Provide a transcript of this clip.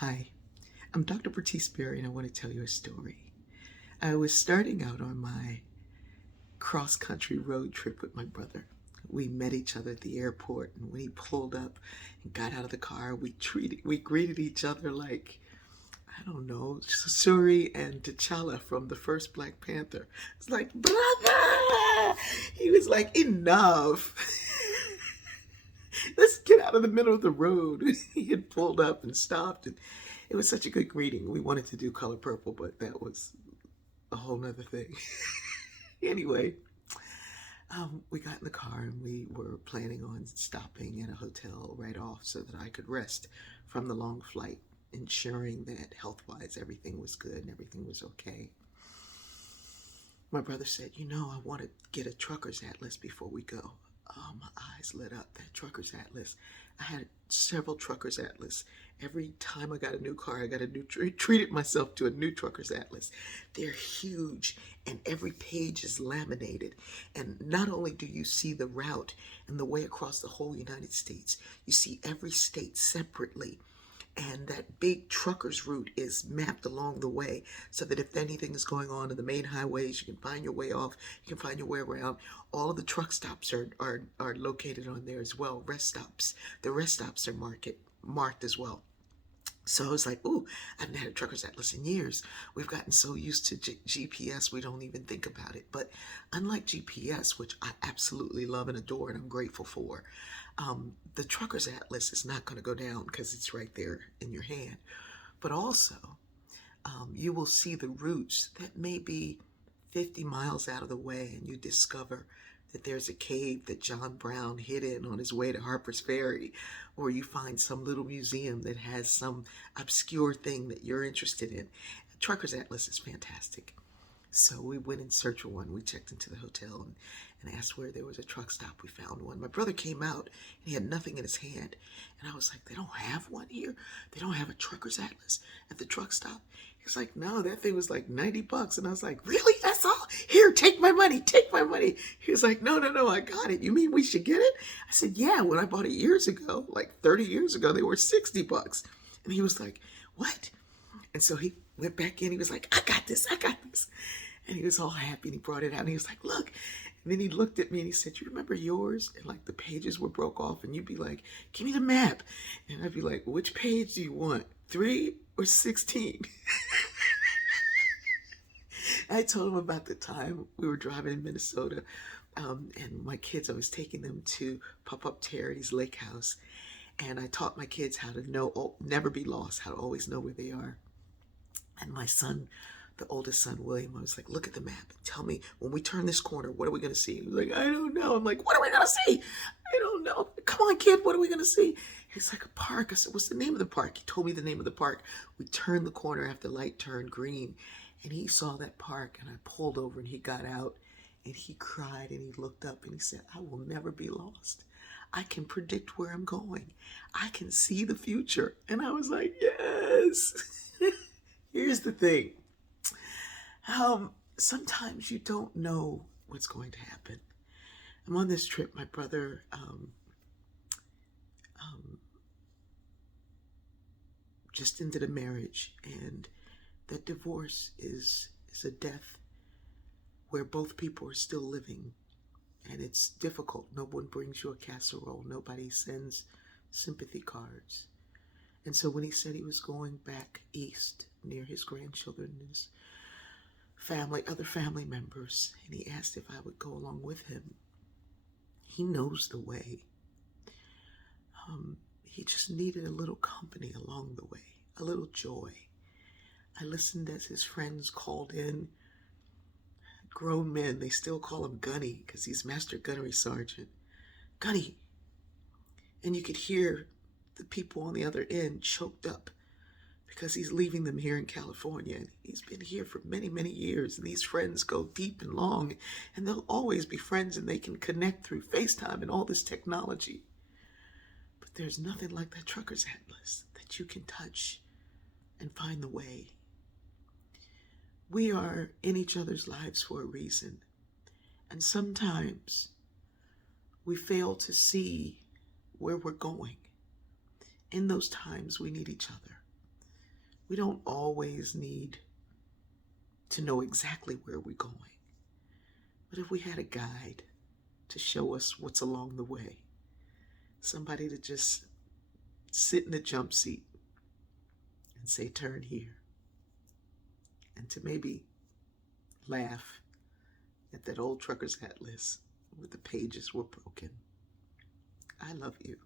Hi, I'm Dr. Bertice Berry, and I want to tell you a story. I was starting out on my cross-country road trip with my brother. We met each other at the airport, and when he pulled up and got out of the car, we greeted each other like, I don't know, Shuri and T'Challa from the first Black Panther. It's like, brother! He was like, enough. Let's get out of the middle of the road. He had pulled up and stopped, and it was such a good greeting. We wanted to do Color Purple, but that was a whole nother thing. Anyway, we got in the car and we were planning on stopping at a hotel right off so that I could rest from the long flight, ensuring that health-wise everything was good and everything was okay. My brother said, I want to get a trucker's atlas before we go. Oh, my eyes lit up. That trucker's atlas. I had several trucker's atlas. Every time I got a new car, I got a new treated myself to a new trucker's atlas. They're huge, and every page is laminated. And not only do you see the route and the way across the whole United States, you see every state separately. And that big trucker's route is mapped along the way so that if anything is going on in the main highways, you can find your way off, you can find your way around. All of the truck stops are located on there as well. Rest stops. The rest stops are marked as well. So I was like, ooh, I haven't had a trucker's atlas in years. We've gotten so used to GPS, we don't even think about it. But unlike GPS, which I absolutely love and adore and I'm grateful for, the trucker's atlas is not going to go down because it's right there in your hand. But also, you will see the routes that may be 50 miles out of the way, and you discover that there's a cave that John Brown hid in on his way to Harper's Ferry, or you find some little museum that has some obscure thing that you're interested in. Trucker's Atlas is fantastic. So we went in search of one. We checked into the hotel and asked where there was a truck stop. We found one. My brother came out and he had nothing in his hand. And I was like, they don't have one here? They don't have a trucker's atlas at the truck stop? He was like, no, that thing was like $90. And I was like, really? That's all? Here, take my money. Take my money. He was like, no, I got it. You mean we should get it? I said, yeah, when I bought it years ago, like 30 years ago, they were $60. And he was like, what? And so he went back in. He was like, I got this. And he was all happy and he brought it out and he was like, look. And then he looked at me and he said, you remember yours? And like the pages were broke off and you'd be like, give me the map. And I'd be like, which page do you want? 3 or 16? I told him about the time we were driving in Minnesota and my kids, I was taking them to Pop-Up Terry's lake house. And I taught my kids how to never be lost, how to always know where they are. And my son, the oldest son, William, I was like, look at the map. Tell me, when we turn this corner, what are we going to see? He was like, I don't know. I'm like, what are we going to see? I don't know. Come on, kid, what are we going to see? He's like, a park. I said, what's the name of the park? He told me the name of the park. We turned the corner after the light turned green. And he saw that park. And I pulled over and he got out. And he cried and he looked up and he said, I will never be lost. I can predict where I'm going. I can see the future. And I was like, yes. Here's the thing. Sometimes you don't know what's going to happen. I'm on this trip. My brother just ended a marriage, and that divorce is a death where both people are still living, and it's difficult. No one brings you a casserole. Nobody sends sympathy cards. And so when he said he was going back east near his grandchildren and his family, other family members, and he asked if I would go along with him, he knows the way. He just needed a little company along the way, a little joy. I listened as his friends called in, grown men. They still call him Gunny because he's Master Gunnery Sergeant. Gunny. And you could hear the people on the other end choked up because he's leaving them here in California. And he's been here for many, many years. And these friends go deep and long. And they'll always be friends and they can connect through FaceTime and all this technology. But there's nothing like that trucker's atlas that you can touch and find the way. We are in each other's lives for a reason. And sometimes we fail to see where we're going. In those times, we need each other. We don't always need to know exactly where we're going. But if we had a guide to show us what's along the way, somebody to just sit in the jump seat and say, turn here, and to maybe laugh at that old trucker's atlas where the pages were broken. I love you.